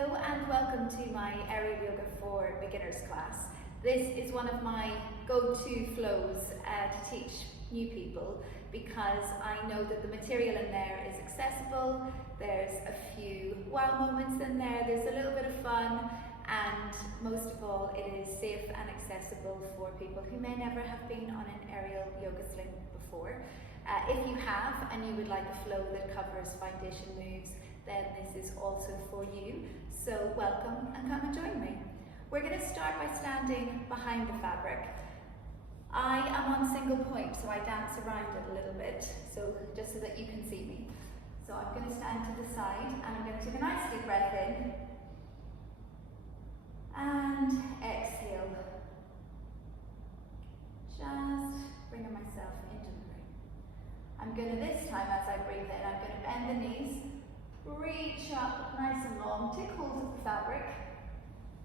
Hello and welcome to my aerial yoga for beginners class. This is one of my go-to flows to teach new people because I know that the material in there is accessible, there's a few wow moments in there, there's a little bit of fun, and most of all it is safe and accessible for people who may never have been on an aerial yoga sling before. If you have and you would like a flow that covers foundation moves, then this is also for you. So welcome and come and join me. We're going to start by standing behind the fabric. I am on single point, so I dance around it a little bit, so just so that you can see me. So I'm going to stand to the side and I'm going to take a nice deep breath in and exhale. Just bringing myself into the ring. I'm going to, this time as I breathe in, I'm going to bend the knees, reach up nice and long, take hold of the fabric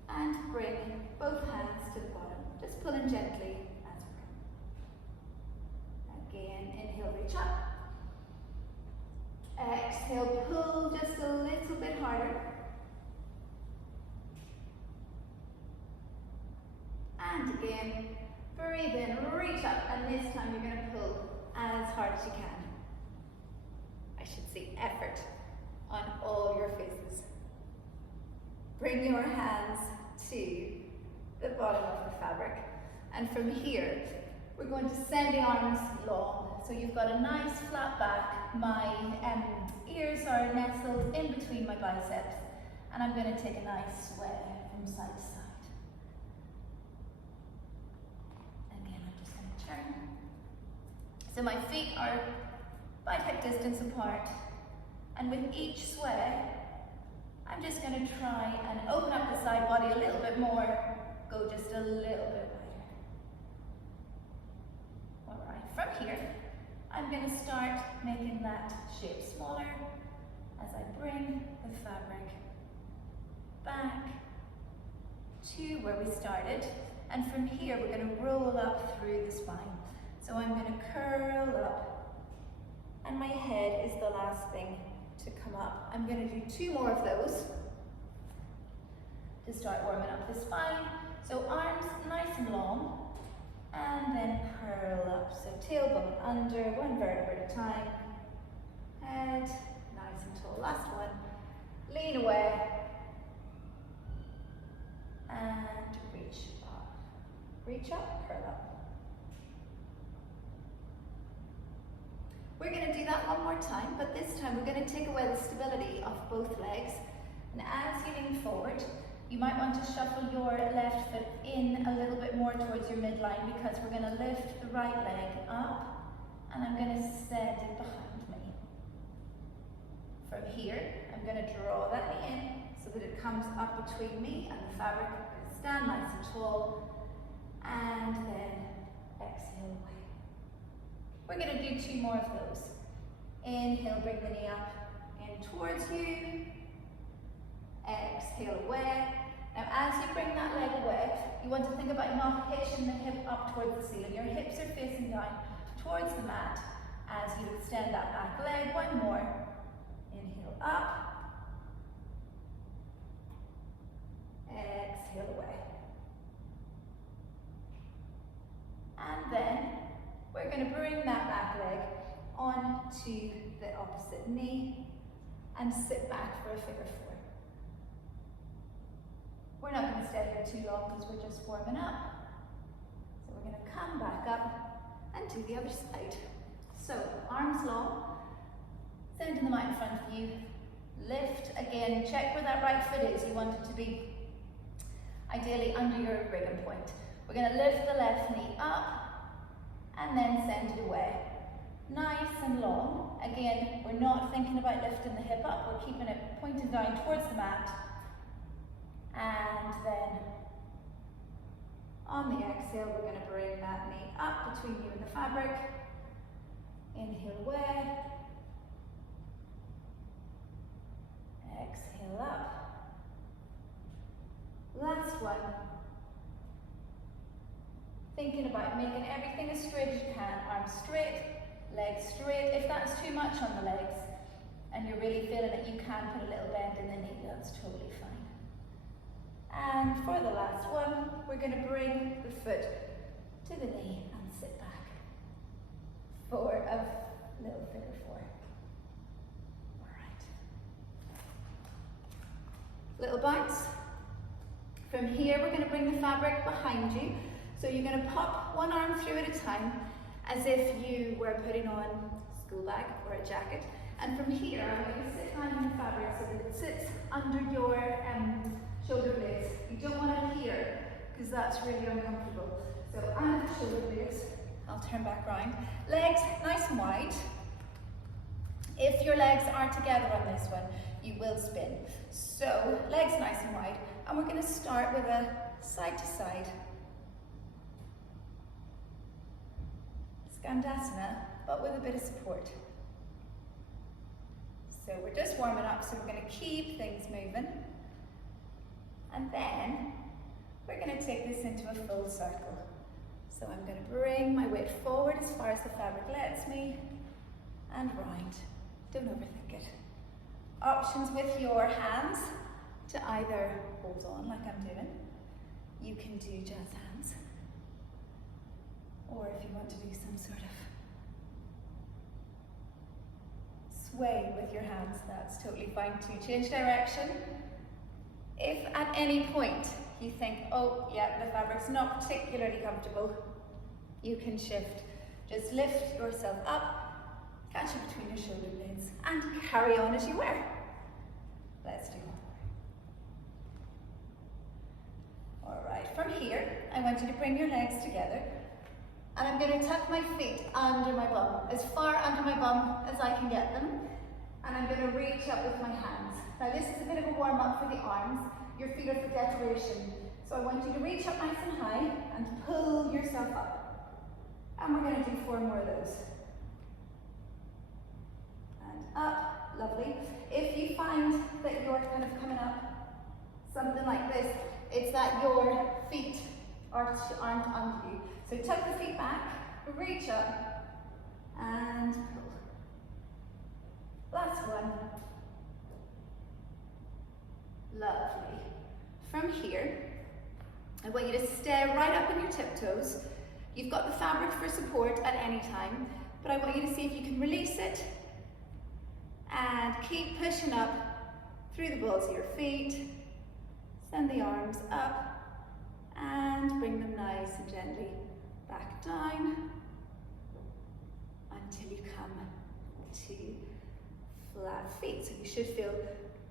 and bring both hands to the bottom. Just pulling gently as we go. Again, inhale, reach up. Exhale, pull just a little bit harder. And again, breathe in, reach up, and this time you're going to pull as hard as you can. I should see effort on all your faces. Bring your hands to the bottom of the fabric, and from here we're going to send the arms long, so you've got a nice flat back. My ears are nestled in between my biceps, and I'm going to take a nice sway from side to side. Again, I'm just going to turn. So my feet are about hip distance apart, and with each sway, I'm just going to try and open up the side body a little bit more, go just a little bit wider. Alright, from here, I'm going to start making that shape smaller as I bring the fabric back to where we started. And from here, we're going to roll up through the spine. So I'm going to curl up, and my head is the last thing to come up. I'm going to do 2 more of those to start warming up the spine. So arms nice and long, and then curl up. So tailbone under, 1 vertebra at a time. Head nice and tall. Last one. Lean away. And reach up. Reach up, curl up. We're going to do that one more time, but this time we're going to take away the stability of both legs. And as you lean forward, you might want to shuffle your left foot in a little bit more towards your midline, because we're going to lift the right leg up, and I'm going to send it behind me. From here, I'm going to draw that knee in so that it comes up between me and the fabric. I'm going to stand nice and tall, and then exhale away. We're going to do 2 more of those. Inhale, bring the knee up in towards you. Exhale away. Now as you bring that leg away, you want to think about not hitching the hip up towards the ceiling. Your hips are facing down towards the mat as you extend that back leg. 1 more. Inhale up. Exhale away. And then we're going to bring that back leg onto the opposite knee and sit back for a figure 4. We're not going to stay here too long because we're just warming up. So we're going to come back up and do the other side. So arms long, sending the mat in front of you. Lift again, check where that right foot is. You want it to be ideally under your ribbon point. We're going to lift the left knee up and then send it away. Nice and long. Again, we're not thinking about lifting the hip up, we're keeping it pointing down towards the mat. And then on the exhale, we're going to bring that knee up between you and the fabric. Inhale away. Exhale up. Last one. Thinking about making everything as straight as you can. Arms straight, legs straight. If that's too much on the legs and you're really feeling it, you can put a little bend in the knee. That's totally fine. And for the last one, we're going to bring the foot to the knee and sit back for a little figure four. All right. Little bounce. From here, we're going to bring the fabric behind you. So you're going to pop one arm through at a time, as if you were putting on a school bag or a jacket. And from here, I'm going to sit down in the fabric so that it sits under your shoulder blades. You don't want it here, because that's really uncomfortable. So under the shoulder blades, I'll turn back round. Legs nice and wide. If your legs are together on this one, you will spin. So legs nice and wide. And we're going to start with a side to side Skandasana, but with a bit of support. So we're just warming up, so we're going to keep things moving. And then we're going to take this into a full circle. So I'm going to bring my weight forward as far as the fabric lets me, and round. Don't overthink it. Options with your hands to either hold on like I'm doing. You can do jazz hands. Or if you want to do some sort of sway with your hands, that's totally fine too. Change direction. If at any point you think, oh yeah, the fabric's not particularly comfortable, you can shift. Just lift yourself up, catch it between your shoulder blades, and carry on as you were. Let's do one more. Alright, from here, I want you to bring your legs together, and I'm going to tuck my feet under my bum, as far under my bum as I can get them, and I'm going to reach up with my hands. Now this is a bit of a warm up for the arms. Your feet are for decoration. So I want you to reach up nice and high and pull yourself up. And we're going to do 4 more of those. And up, lovely. If you find that you're kind of coming up something like this, it's that your feet aren't under you. So tuck the feet back, reach up, and pull. Last one. Lovely. From here, I want you to stay right up on your tiptoes. You've got the fabric for support at any time, but I want you to see if you can release it and keep pushing up through the balls of your feet. Send the arms up and bring them nice and gently back down until you come to flat feet. So you should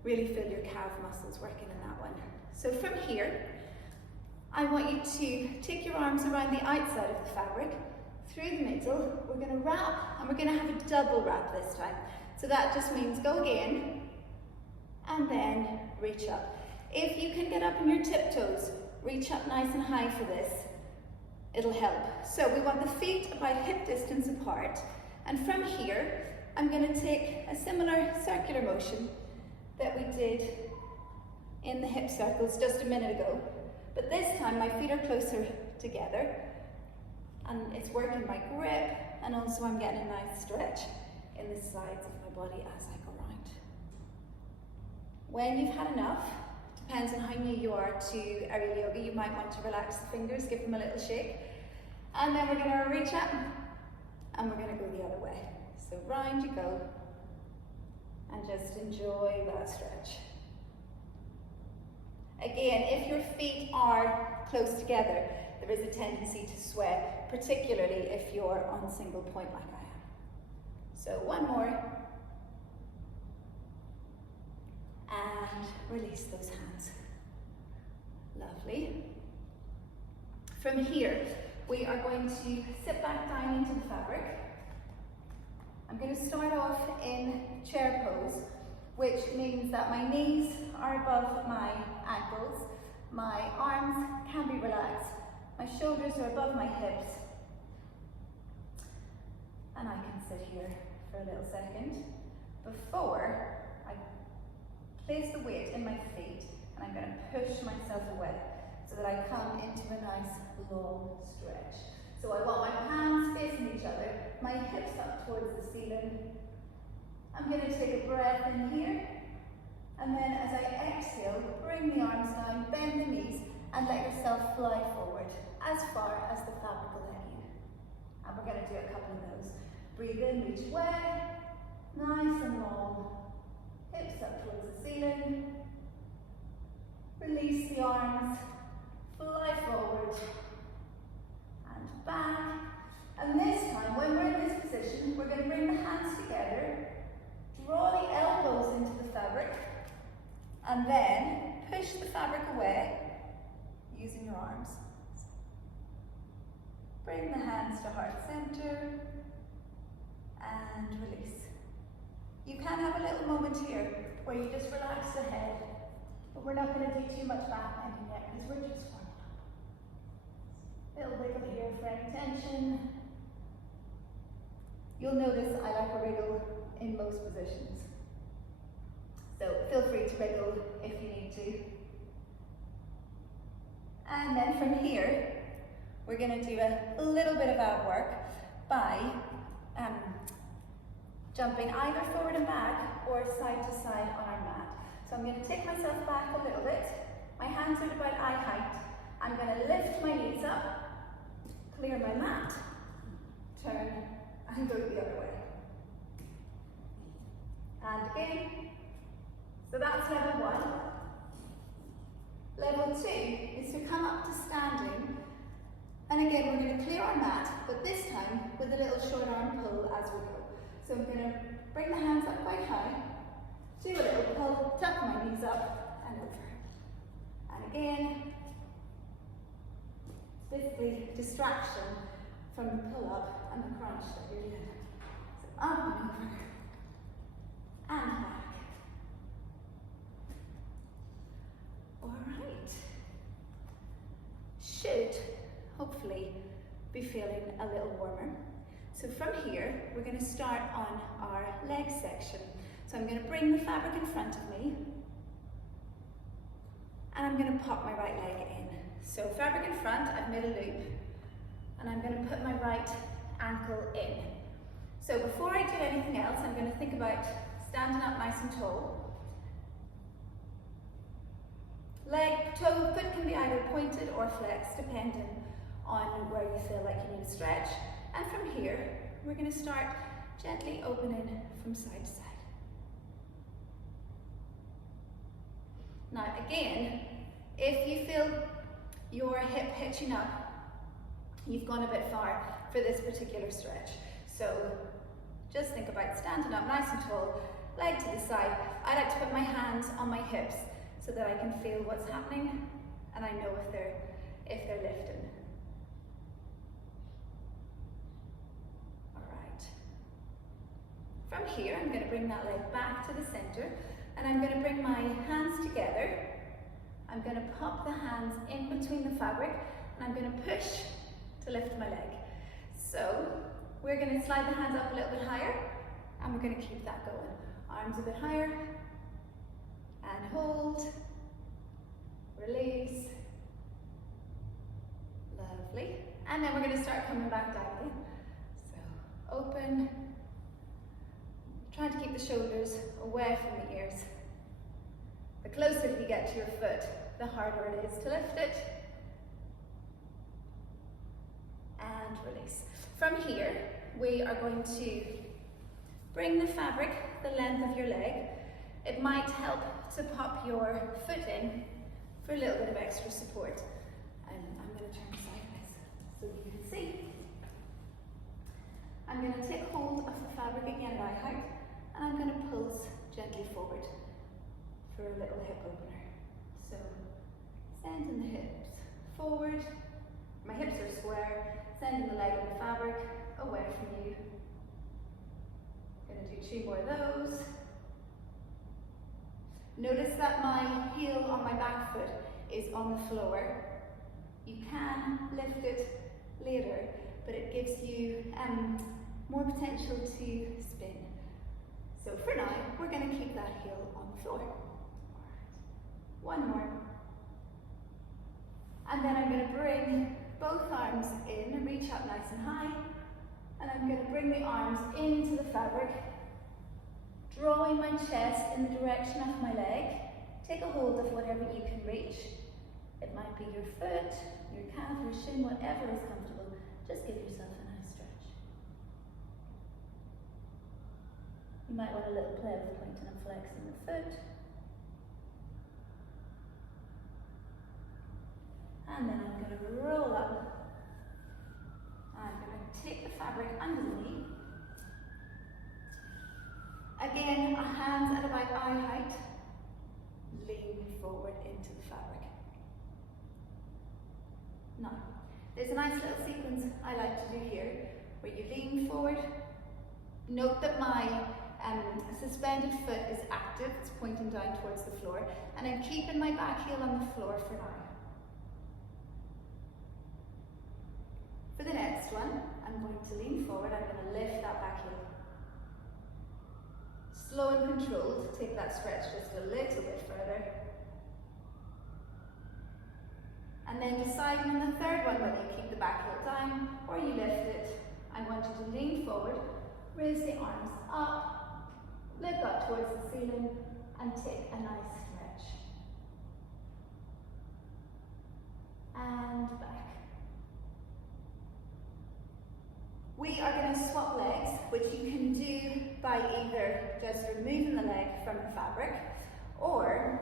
really feel your calf muscles working in that one. So from here, I want you to take your arms around the outside of the fabric, through the middle. We're going to wrap, and we're going to have a double wrap this time. So that just means go again, and then reach up. If you can get up on your tiptoes, reach up nice and high for this. It'll help. So we want the feet about hip distance apart, and from here, I'm going to take a similar circular motion that we did in the hip circles just a minute ago. But this time my feet are closer together, and it's working my grip, and also I'm getting a nice stretch in the sides of my body as I go round. When you've had enough, depends on how new you are to aerial yoga, you might want to relax the fingers, give them a little shake, and then we're going to reach up and we're going to go the other way. So round you go, and just enjoy that stretch. Again, if your feet are close together, there is a tendency to sweat, particularly if you're on single point like I am. So one more, and release those hands. Lovely. From here, we are going to sit back down into the fabric. I'm going to start off in chair pose, which means that my knees are above my ankles, my arms can be relaxed, my shoulders are above my hips, and I can sit here for a little second before I place the weight in my feet, and I'm going to push myself away so that I come into a nice long stretch. So I want my hands facing each other, my hips up towards the ceiling. I'm going to take a breath in here And then as I exhale, bring the arms down, bend the knees, and let yourself fly forward as far as the fabric will let you. And we're going to do a couple of those. Breathe in, reach away, nice and long. Hips up towards the ceiling. Release the arms, fly forward and back. And this time, when we're in this position, we're going to bring the hands together, draw the elbows into the fabric, and then push the fabric away using your arms. Bring the hands to heart center and release. You can have a little moment here where you just relax the head, but we're not going to do too much back bending yet because we're just warming up. Little wiggle here for any tension. You'll notice I like a wriggle in most positions. So feel free to wriggle if you need to. And then from here, we're going to do a little bit of ab work by jumping either forward and back or side to side on our mat. So I'm going to take myself back a little bit. My hands are about eye height. I'm going to lift my knees up, clear my mat, turn, and go the other way. And again. So that's level 1. Level 2 is to come up to standing. And again, we're going to clear our mat, but this time with a little short arm pull as we go. So I'm going to bring the hands up quite high, do a little pull, tuck my knees up and over. And again, this is the distraction from the pull up and the crunch that you're doing. So up and over, and back. Alright. Should, hopefully, be feeling a little warmer. So from here, we're going to start on our leg section. So I'm going to bring the fabric in front of me, and I'm going to pop my right leg in. So fabric in front, I've made a loop, and I'm going to put my right ankle in. So before I do anything else, I'm going to think about standing up nice and tall. Leg, toe, foot can be either pointed or flexed, depending on where you feel like you need to stretch. And from here, we're going to start gently opening from side to side. Now again, if you feel your hip hitching up, you've gone a bit far for this particular stretch. So just think about standing up nice and tall, leg to the side. I like to put my hands on my hips so that I can feel what's happening and I know if they're lifting. Alright. From here, I'm going to bring that leg back to the center and I'm going to bring my hands together. I'm going to pop the hands in between the fabric and I'm going to push to lift my leg. So we're going to slide the hands up a little bit higher and we're going to keep that going. Arms a bit higher. And hold, release, lovely. And then we're going to start coming back down again. So open, trying to keep the shoulders away from the ears. The closer you get to your foot, the harder it is to lift it. And release. From here, we are going to bring the fabric the length of your leg. It might help to pop your foot in for a little bit of extra support. And I'm going to turn sideways so you can see. I'm going to take hold of the fabric again at eye height and I'm going to pulse gently forward for a little hip opener. So sending the hips forward. My hips are square. Sending the leg and the fabric away from you. Going to do 2 more of those. Notice that my heel on my back foot is on the floor. You can lift it later, but it gives you more potential to spin. So for now, we're going to keep that heel on the floor. All right. 1 more. And then I'm going to bring both arms in, reach up nice and high, and I'm going to bring the arms into the fabric, Drawing my chest in the direction of my leg. Take a hold of whatever you can reach. It might be your foot, your calf, your shin, whatever is comfortable. Just give yourself a nice stretch. You might want a little play with pointing and flexing the foot. And then I'm going to roll up. I'm going to take the fabric under the knee. Again, hands at about eye height. Lean forward into the fabric. Now, there's a nice little sequence I like to do here, where you lean forward. Note that my suspended foot is active, it's pointing down towards the floor, and I'm keeping my back heel on the floor for now. For the next one, I'm going to lean forward, I'm going to lift that back heel. Slow and controlled, take that stretch just a little bit further. And then deciding on the third one whether you keep the back heel down or you lift it. I want you to lean forward, raise the arms up, look up towards the ceiling and take a nice stretch. And back. We are going to swap legs, which you can do by either just removing the leg from the fabric, or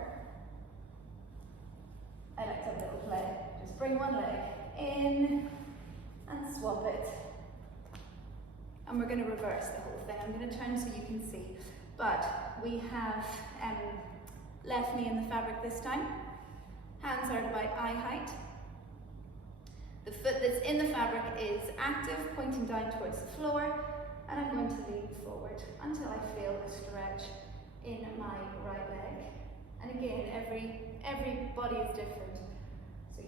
I like to have a little play. Just bring one leg in and swap it. And we're going to reverse the whole thing. I'm going to turn so you can see. But we have left knee in the fabric this time. Hands are at about eye height. The foot that's in the fabric is active, pointing down towards the floor, and I'm going to lean forward until I feel a stretch in my right leg. And again, every body is different, so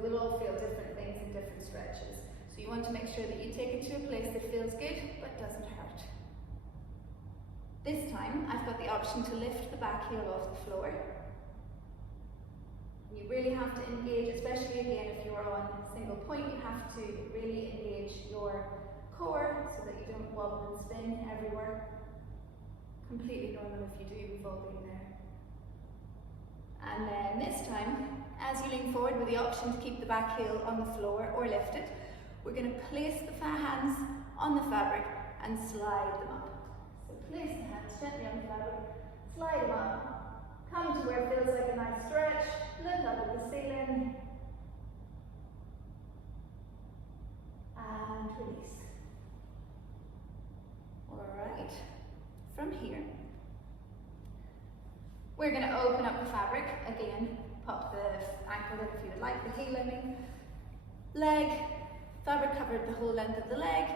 we'll all feel different things in different stretches. So you want to make sure that you take it to a place that feels good but doesn't hurt. This time, I've got the option to lift the back heel off the floor. You really have to engage, especially again if you're on single point, you have to really engage your core so that you don't wobble and spin everywhere. Completely normal if you do, we've all been there. And then this time, as you lean forward with the option to keep the back heel on the floor or lift it, we're going to place the hands on the fabric and slide them up. So place the hands gently on the fabric, slide them up. Come to where it feels like a nice stretch, look up at the ceiling, and release. Alright, from here, we're going to open up the fabric, again, pop the ankle in if you would like, the heel in, leg, fabric covered the whole length of the leg,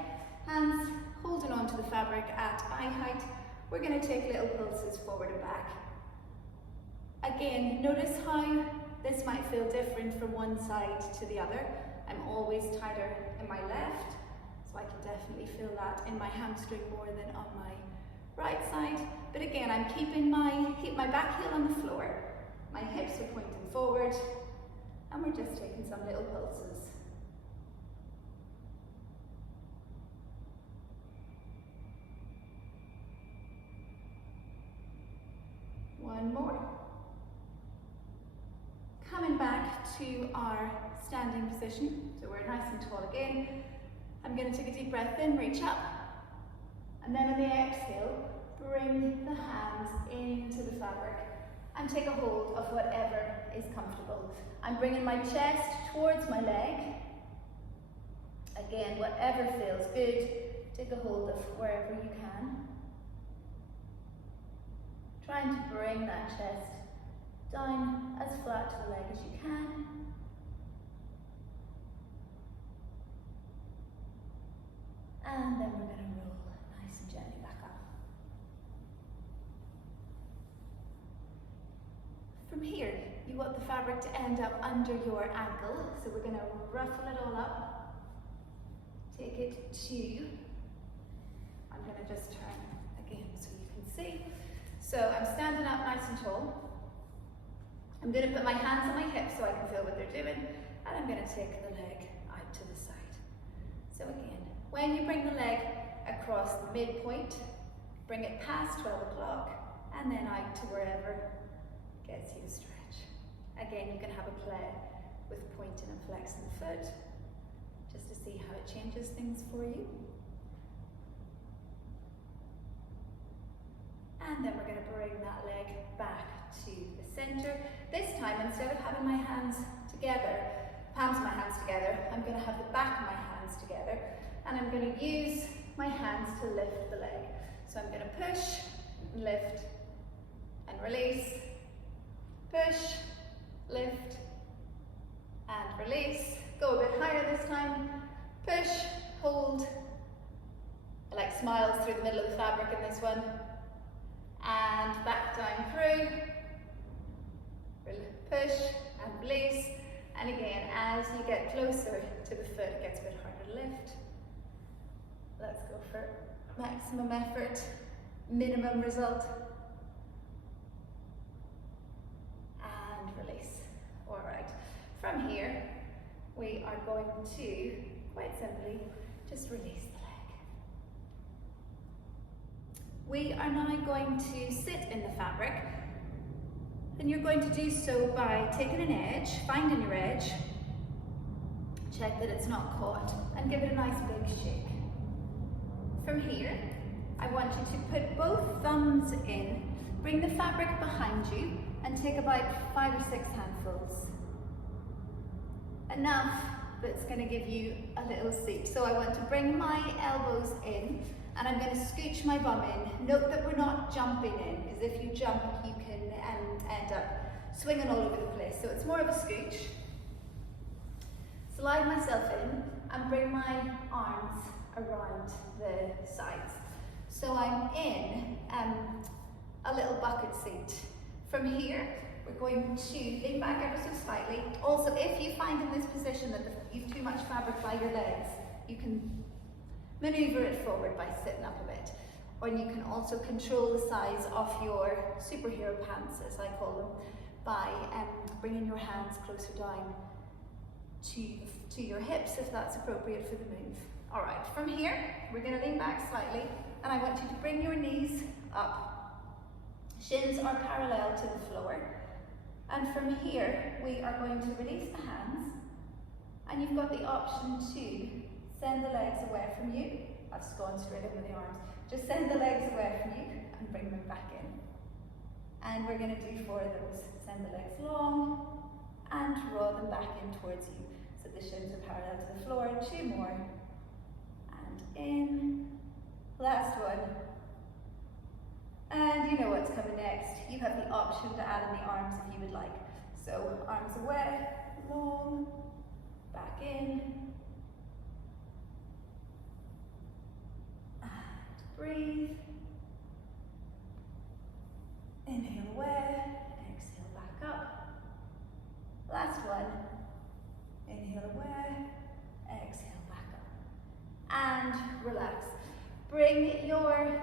hands holding on to the fabric at eye height. We're going to take little pulses forward and back. Again, notice how this might feel different from one side to the other. I'm always tighter in my left, so I can definitely feel that in my hamstring more than on my right side. But again, I'm keeping my back heel on the floor. My hips are pointing forward, and we're just taking some little pulses. One more. Coming back to our standing position, so we're nice and tall again. I'm going to take a deep breath in, reach up, and then on the exhale, bring the hands into the fabric and take a hold of whatever is comfortable. I'm bringing my chest towards my leg. Again, whatever feels good, take a hold of wherever you can. Trying to bring that chest down as flat to the leg as you can. And then we're going to roll nice and gently back up. From here, you want the fabric to end up under your ankle, so we're going to ruffle it all up. Take it to, I'm going to just turn again so you can see. So I'm standing up nice and tall. I'm going to put my hands on my hips so I can feel what they're doing, and I'm going to take the leg out to the side. So again, when you bring the leg across the midpoint, Bring it past 12 o'clock and then out to wherever gets you to stretch. Again, you can have a play with pointing and flexing the foot just to see how it changes things for you. And then we're going to bring that leg back to the center. This time, instead of having my hands together, palms of my hands together, I'm going to have the back of my hands together, and I'm going to use my hands to lift the leg. So I'm going to push, lift, and release. Push, lift, and release. Go a bit higher this time. Push, hold. I like smiles through the middle of the fabric in this one. And back down through. Push and release. And again, as you get closer to the foot, it gets a bit harder to lift. Let's go for maximum effort, minimum result. And release. All right. From here, we are going to, quite simply, just release the leg. We are now going to sit in the fabric, and you're going to do so by taking an edge, finding your edge, check that it's not caught, and give it a nice big shake. From here, I want you to put both thumbs in, bring the fabric behind you, and take about 5 or 6 handfuls. Enough that's going to give you a little seat. So I want to bring my elbows in, and I'm going to scooch my bum in. Note that we're not jumping in, because if you jump, you can end up swinging all over the place. So it's more of a scooch. Slide myself in and bring my arms around the sides. So I'm in a little bucket seat. From here, we're going to lean back ever so slightly. Also, if you find in this position that you've too much fabric by your legs, you can maneuver it forward by sitting up a bit. Or you can also control the size of your superhero pants, as I call them, by bringing your hands closer down to your hips, if that's appropriate for the move. All right, from here, we're going to lean back slightly, and I want you to bring your knees up. Shins are parallel to the floor. And from here, we are going to release the hands, and you've got the option to send the legs away from you. I've just gone straight in with the arms. Just send the legs away from you and bring them back in. And we're going to do 4 of those. Send the legs long and draw them back in towards you. So the shins are parallel to the floor. 2 more. And in. Last one. And you know what's coming next. You have the option to add in the arms if you would like. So arms away, long, back in. Breathe. Inhale away, exhale back up. Last one. Inhale away, exhale back up. And relax. Bring your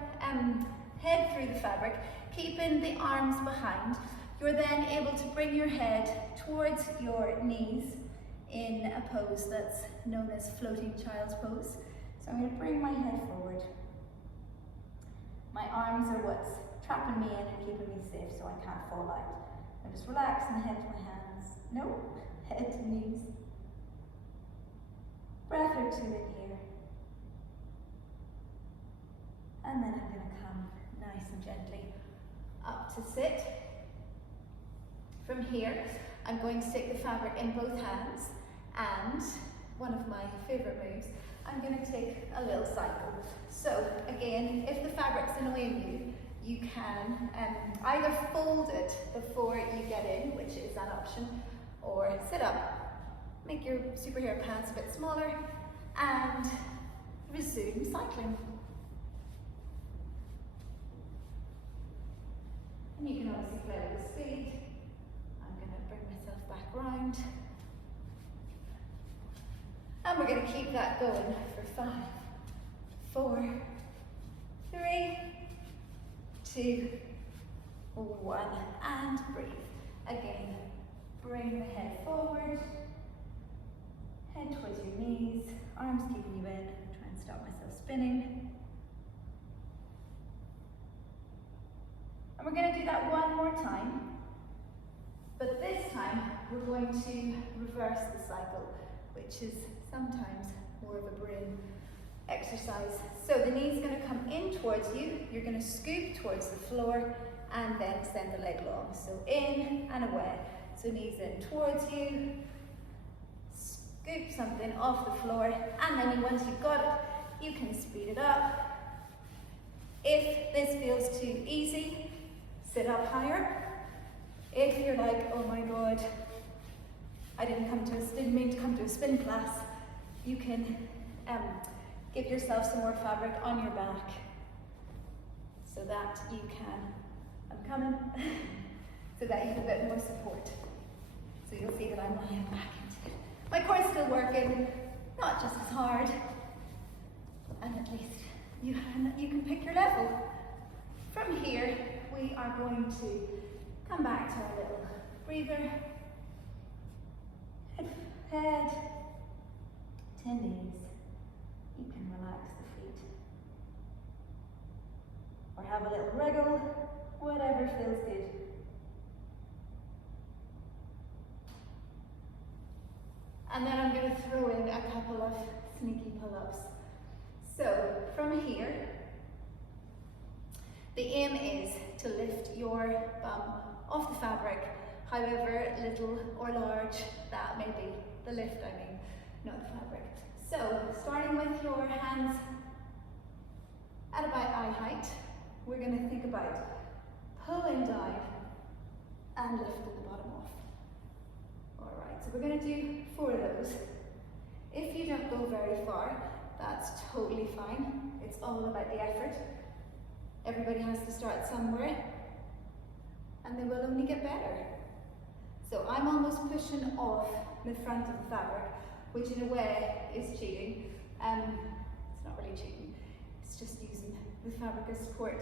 head through the fabric, keeping the arms behind. You're then able to bring your head towards your knees in a pose that's known as floating child's pose. So I'm going to bring my head forward. My arms are what's trapping me in and keeping me safe so I can't fall out. I'm just relaxing the head to my hands. No, head to knees. Breath or 2 in here. And then I'm going to come nice and gently up to sit. From here, I'm going to take the fabric in both hands, and one of my favourite moves, I'm going to take a little cycle. So again, if the fabric's annoying you, you can either fold it before you get in, which is an option, or sit up, make your superhero pants a bit smaller, and resume cycling. And you can obviously play with the speed. I'm going to bring myself back round. And we're going to keep that going for 5, 4, 3, 2, 1, and breathe. Again, bring the head forward, head towards your knees, arms keeping you in. Try and stop myself spinning. we're going to do that one more time, but this time we're going to reverse the cycle, which is sometimes more of a brain exercise. So the knee's going to come in towards you, you're going to scoop towards the floor, and then extend the leg long. So in and away. So knees in towards you, scoop something off the floor, and then once you've got it, you can speed it up. If this feels too easy, sit up higher. If you're like, oh my god, I didn't mean to come to a spin class, you can give yourself some more fabric on your back so that you can, I'm coming, so that you have a bit more support. So you'll see that I'm lying back into it. My core's still working, not just as hard, and at least you can pick your level. From here, we are going to come back to our little breather. Head to knees. You can relax the feet. Or have a little wriggle, whatever feels good. And then I'm going to throw in a couple of sneaky pull-ups. So from here, the aim is to lift your bum off the fabric, however little or large that may be. The lift, I mean, not the fabric. So starting with your hands at about eye height, we're going to think about pulling down and lifting the bottom off. Alright, so we're going to do 4 of those. If you don't go very far, that's totally fine. It's all about the effort. Everybody has to start somewhere, and they will only get better. So I'm almost pushing off the front of the fabric, which in a way is cheating. It's not really cheating, it's just using the fabric as support.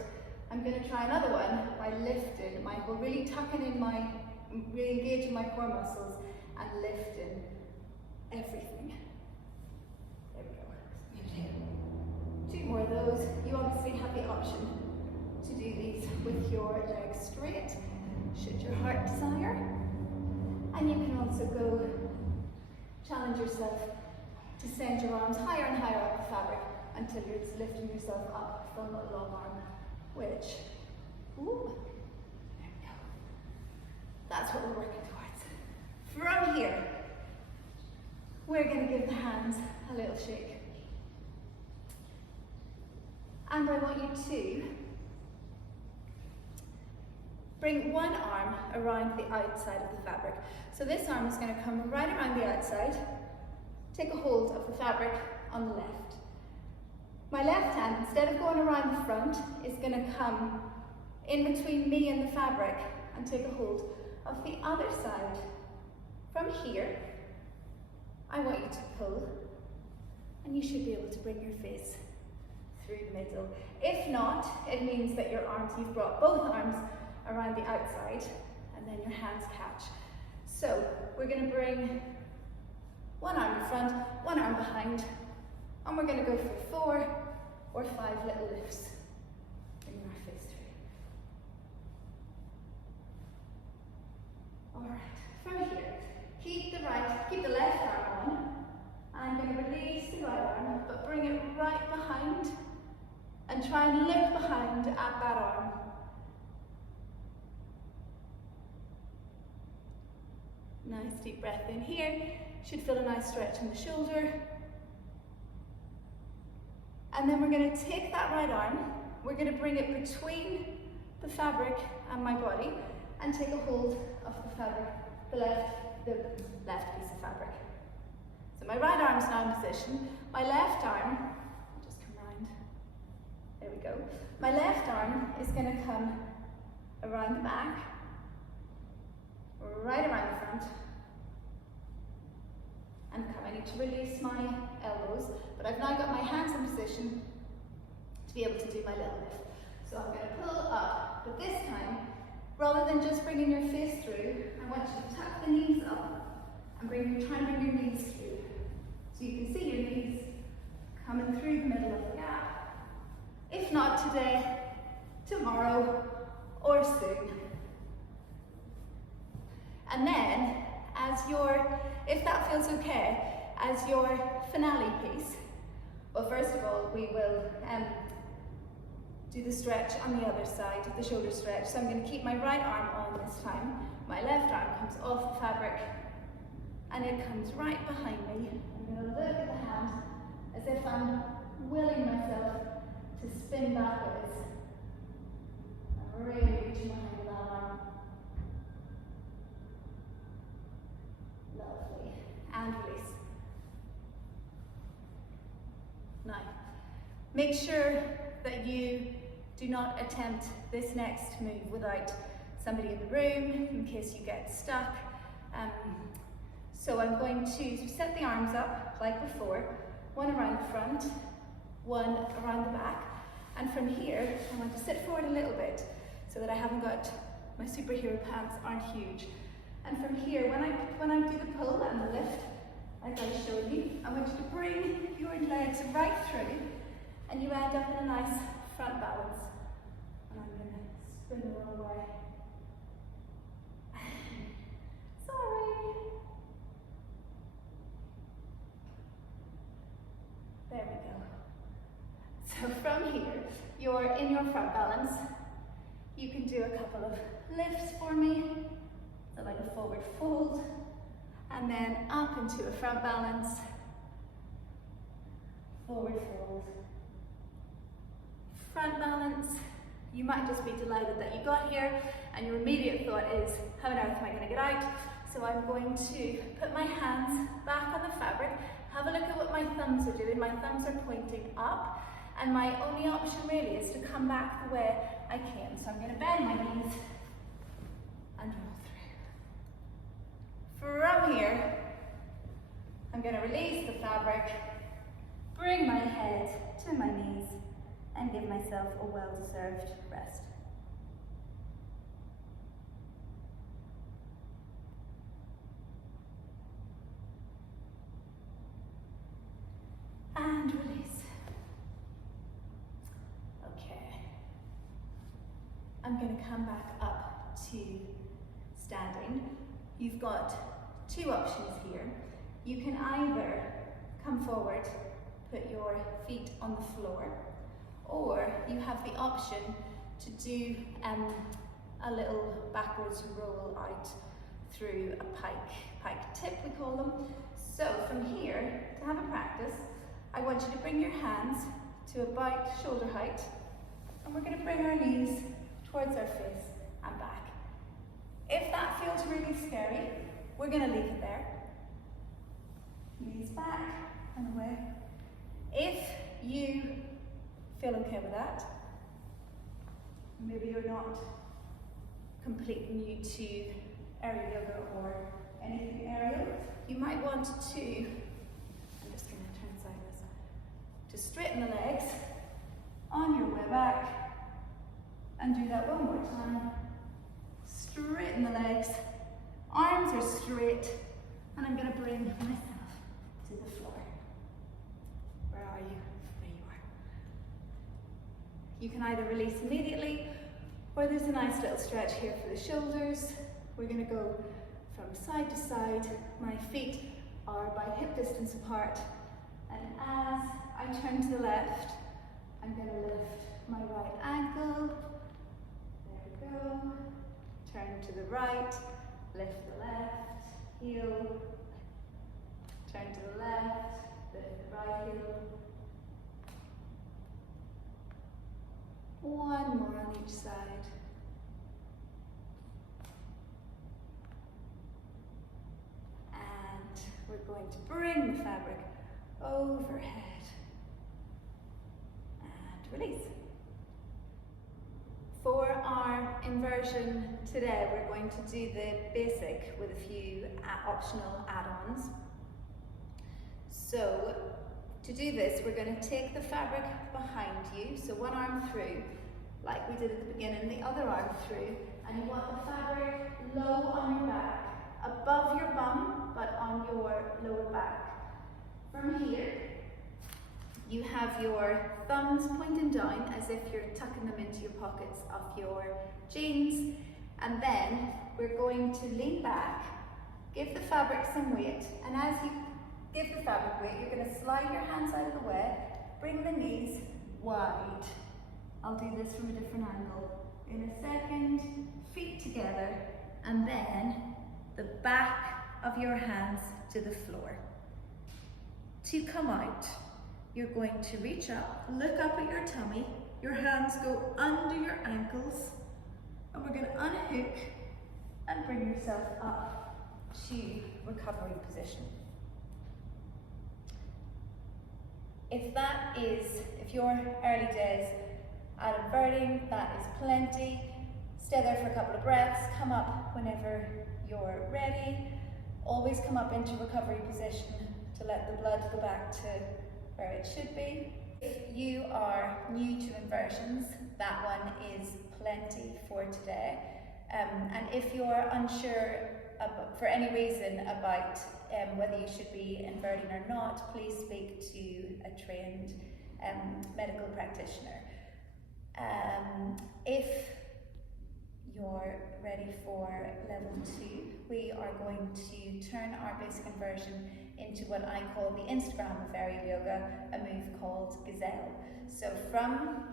I'm going to try another one by lifting my whole, really tucking in my, really engaging my core muscles and lifting everything. There we go. 2 more of those. You obviously have the option to do these with your legs straight, should your heart desire. And you can also go challenge yourself to send your arms higher and higher up the fabric until you're just lifting yourself up from a long arm, which, ooh, there we go. That's what we're working towards. From here, we're going to give the hands a little shake. And I want you to bring one arm around the outside of the fabric. So this arm is going to come right around the outside, take a hold of the fabric on the left. My left hand, instead of going around the front, is going to come in between me and the fabric and take a hold of the other side. From here, I want you to pull, and you should be able to bring your face through the middle. If not, it means that your arms, you've brought both arms around the outside, and then your hands catch. So we're going to bring one arm in front, one arm behind, and we're going to go for 4 or 5 little lifts. Bring our face through. All right, from here, keep the left arm on. I'm going to release the right arm, but bring it right behind, and try and look behind at that arm. Nice deep breath in here. Should feel a nice stretch in the shoulder. And then we're going to take that right arm, we're going to bring it between the fabric and my body and take a hold of the fabric, the left piece of fabric. So my right arm is now in position. My left arm, I'll just come round. There we go. My left arm is going to come around the back, right around the front, and come. I need to release my elbows, but I've now got my hands in position to be able to do my little lift. So I'm going to pull up, but this time, rather than just bringing your face through, I want you to tuck the knees up and try and bring your knees through. So you can see your knees coming through the middle of the gap. If not today, tomorrow, or soon. And then, if that feels okay, as your finale piece, well, first of all, we will do the stretch on the other side, the shoulder stretch. So I'm going to keep my right arm on this time. My left arm comes off the fabric and it comes right behind me. I'm going to look at the hand as if I'm willing myself to spin backwards. I'm really reaching behind that arm. Lovely. And release. Now, make sure that you do not attempt this next move without somebody in the room in case you get stuck. So I'm going to set the arms up like before, one around the front, one around the back, and from here I want to sit forward a little bit so that I haven't got, my superhero pants aren't huge. And from here, when I do the pull and the lift, like I was showing you, I want you to bring your legs right through and you end up in a nice front balance. And I'm going to spin the wrong way. Sorry. There we go. So from here, you're in your front balance. You can do a couple of lifts for me. So like a forward fold. And then up into a front balance. Forward fold. Front balance. You might just be delighted that you got here and your immediate thought is, how on earth am I going to get out? So I'm going to put my hands back on the fabric. Have a look at what my thumbs are doing. My thumbs are pointing up and my only option really is to come back the way I came. So I'm going to bend my knees and roll through. From here, I'm going to release the fabric, bring my head to my knees and give myself a well-deserved rest. And release. Okay. I'm going to come back up to standing. You've got two options here. You can either come forward, put your feet on the floor, or you have the option to do a little backwards roll out through a pike tip, we call them. So from here, to have a practice, I want you to bring your hands to about shoulder height, and we're going to bring our knees towards our face and back. If that feels really scary, we're going to leave it there. Knees back and away. If you feel okay with that, maybe you're not completely new to aerial yoga or anything aerial, you might want to, I'm just going to turn sideways, to straighten the legs on your way back and do that one more time. Straighten the legs, arms are straight, and I'm going to bring myself to the floor. Where are you? There you are. You can either release immediately, or there's a nice little stretch here for the shoulders. We're going to go from side to side. My feet are by hip distance apart, and as I turn to the left, I'm going to lift my right ankle. There we go. Turn to the right, lift the left heel, turn to the left, lift the right heel. One more on each side. And we're going to bring the fabric overhead and release. For our inversion today, we're going to do the basic with a few optional add-ons. So to do this, we're going to take the fabric behind you, so one arm through, like we did at the beginning, the other arm through, and you want the fabric low on your back, above your bum, but on your lower back. From here, You have your thumbs pointing down as if you're tucking them into your pockets of your jeans, and then we're going to lean back, give the fabric some weight, and as you give the fabric weight, you're going to slide your hands out of the way, bring the knees wide. I'll do this from a different angle. In a second, feet together, and then the back of your hands to the floor. To come out, you're going to reach up, look up at your tummy, your hands go under your ankles, and we're going to unhook and bring yourself up to recovery position. If you're early days at inverting, that is plenty. Stay there for a couple of breaths, come up whenever you're ready. Always come up into recovery position to let the blood go back to where it should be. If you are new to inversions, that one is plenty for today. And if you're unsure for any reason about whether you should be inverting or not, please speak to a trained medical practitioner. If you're ready for level 2, we are going to turn our basic inversion into what I call the Instagram of aerial yoga, a move called Gazelle. So from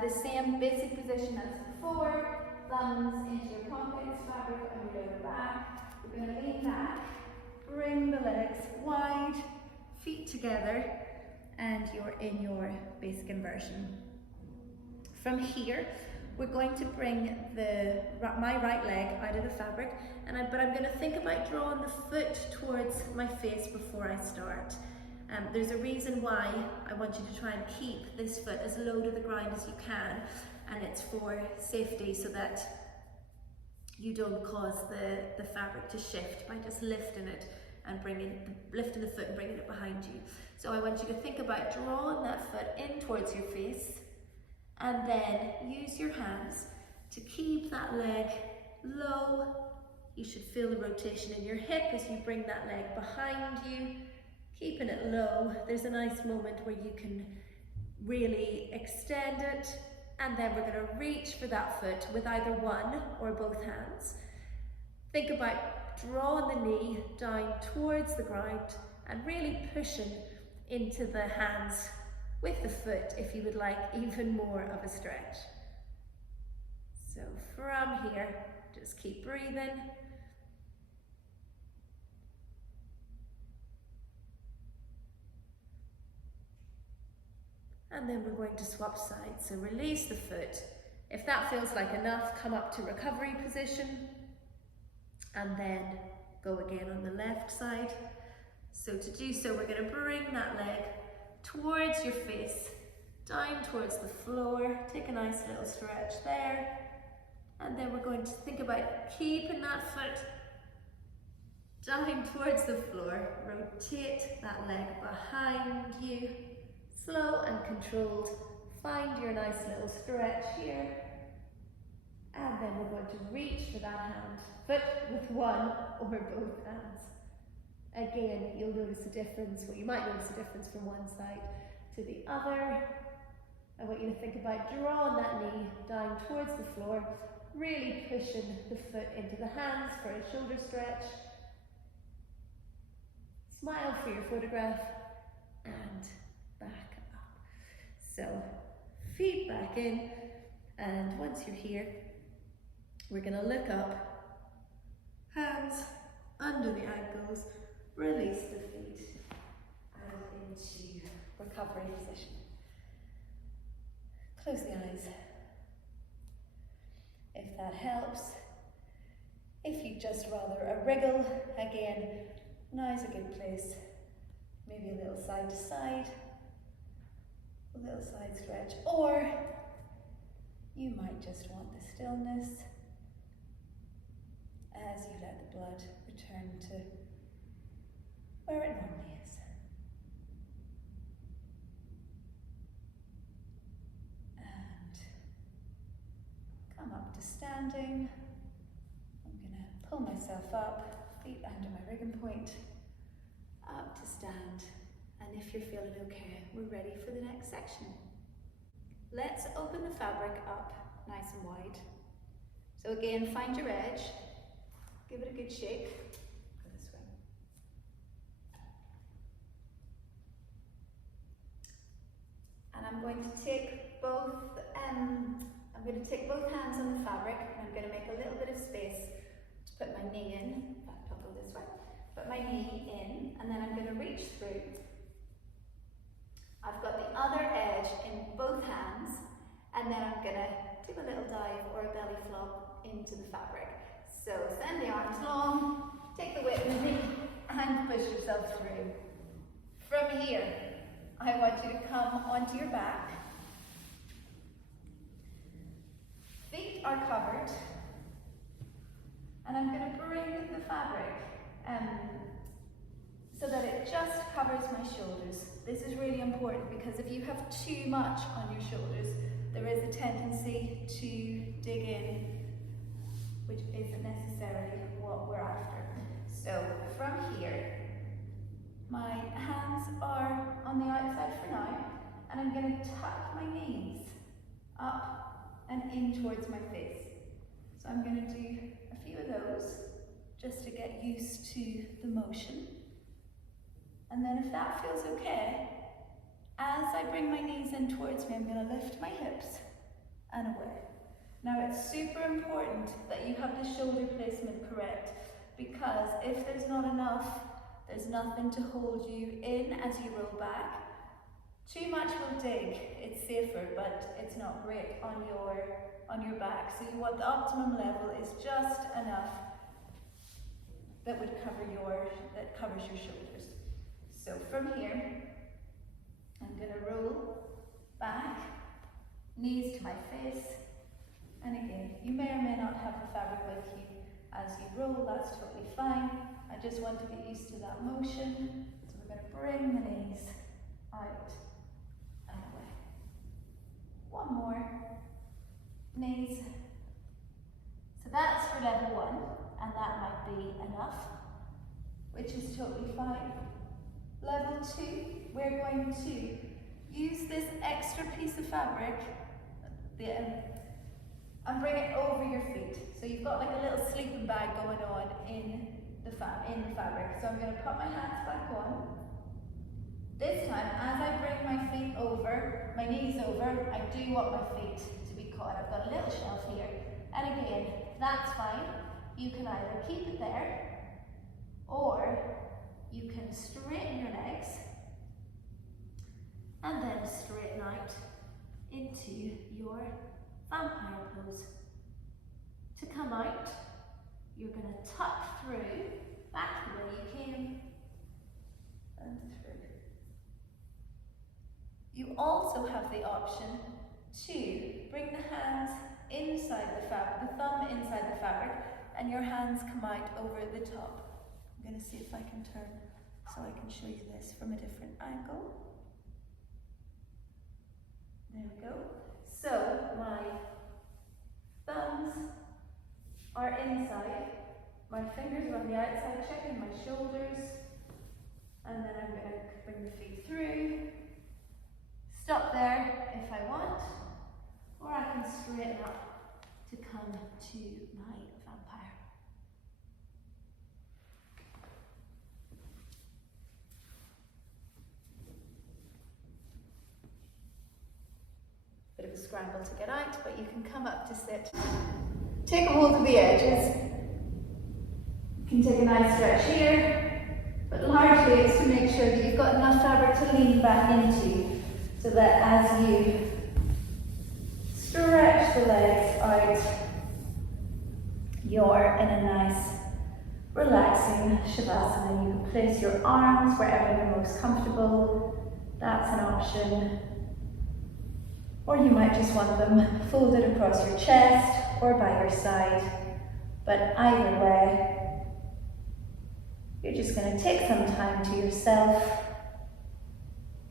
the same basic position as before, thumbs into your pockets, fabric on your lower back. We're going to lean back, bring the legs wide, feet together, and you're in your basic inversion. From here, we're going to bring my right leg out of the fabric, but I'm going to think about drawing the foot towards my face before I start. There's a reason why I want you to try and keep this foot as low to the ground as you can, and it's for safety so that you don't cause the fabric to shift by just lifting it and lifting the foot and bringing it behind you. So I want you to think about drawing that foot in towards your face, and then use your hands to keep that leg low. You should feel the rotation in your hip as you bring that leg behind you, keeping it low. There's a nice moment where you can really extend it, and then we're going to reach for that foot with either one or both hands. Think about drawing the knee down towards the ground and really pushing into the hands with the foot if you would like even more of a stretch. So from here, just keep breathing. And then we're going to swap sides. So release the foot. If that feels like enough, come up to recovery position and then go again on the left side. So to do so, we're going to bring that leg towards your face, down towards the floor. Take a nice little stretch there. And then we're going to think about keeping that foot down towards the floor. Rotate that leg behind you. Slow and controlled. Find your nice little stretch here. And then we're going to reach for that foot with one or both hands. Again, you'll notice a difference, well, you might notice a difference from one side to the other. I want you to think about drawing that knee down towards the floor, really pushing the foot into the hands for a shoulder stretch. Smile for your photograph and back up. So, feet back in, and once you're here, we're going to look up, hands under the ankles, release the feet, and into recovery position. Close the eyes, if that helps. If you just rather a wriggle, again, now's a good place. Maybe a little side to side, a little side stretch, or you might just want the stillness as you let the blood return to where it normally is. And come up to standing. I'm going to pull myself up, feet under my rigging point, up to stand, and And if you're feeling okay, we're ready for the next section. Let's open the fabric up nice and wide. So again, find your edge, give it a good shake. Go this way. And I'm going to take both hands on the fabric, and I'm going to make a little bit of space to put my knee in. In fact, I'll go this way. Put my knee in, and then I'm going to reach through. I've got the other edge in both hands, and then I'm going to do a little dive or a belly flop into the fabric. So send the arms long, take the weight of the knee, and push yourself through. From here, I want you to come onto your back. Feet are covered, and I'm going to bring the fabric so that it just covers my shoulders. This is really important because if you have too much on your shoulders, there is a tendency to dig in, which isn't necessarily what we're after. So from here, my hands are on the outside for now, and I'm going to tuck my knees up and in towards my face. So I'm going to do a few of those just to get used to the motion. And then if that feels okay, as I bring my knees in towards me, I'm going to lift my hips and away. Now it's super important that you have the shoulder placement correct, because if there's not enough, there's nothing to hold you in as you roll back. Too much will dig. It's safer, but it's not great on your back. So you want the optimum level is just enough that covers your shoulders. So from here, I'm going to roll back, knees to my face, and again, you may or may not have the fabric with you as you roll. That's totally fine. I just want to get used to that motion. So we're going to bring the knees out and away. One more. Knees. So that's for level 1, and that might be enough, which is totally fine. Level 2, we're going to use this extra piece of fabric and bring it over your feet. So you've got like a little sleeping bag going on in the fabric. So I'm going to put my hands back on. This time, as I bring my feet over, my knees over, I do want my feet to be caught. I've got a little shelf here. And again, that's fine. You can either keep it there, or you can straighten your legs and then straighten out into your vampire pose. To come out, you're going to tuck through, back the way you came, and through. You also have the option to bring the hands inside the fabric, the thumb inside the fabric, and your hands come out over the top. I'm going to see if I can turn so I can show you this from a different angle. There we go. So my thumbs are inside, my fingers are on the outside, checking my shoulders, and then I'm going to bring the feet through. Stop there if I want, or I can straighten up to come to my vampire. Bit of a scramble to get out, but you can come up to sit. Take a hold of the edges. You can take a nice stretch here, but largely it's to make sure that you've got enough fabric to lean back into, so that as you stretch the legs out, you're in a nice, relaxing Shavasana. You can place your arms wherever you're most comfortable. That's an option. Or you might just want them folded across your chest or by your side. But either way, you're just going to take some time to yourself.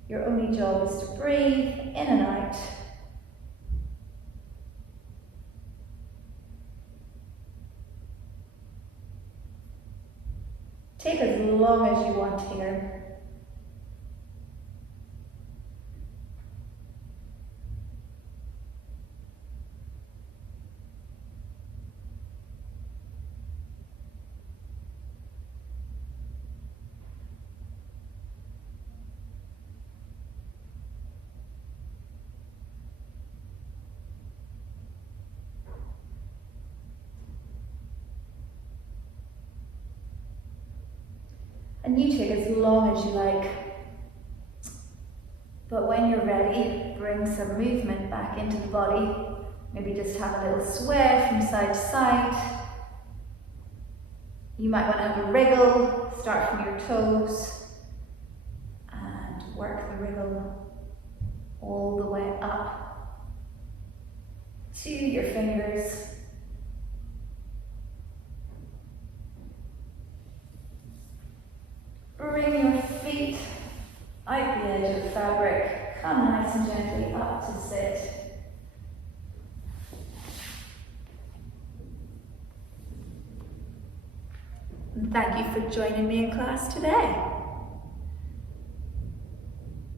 Your only job is to breathe in and out. Take as long as you want here. And you take as long as you like. But when you're ready, bring some movement back into the body. Maybe just have a little sway from side to side. You might want to have a wriggle, start from your toes, and work the wriggle all the way up to your fingers. Bring your feet out the edge of the fabric. Come nice and gently up to sit. And thank you for joining me in class today.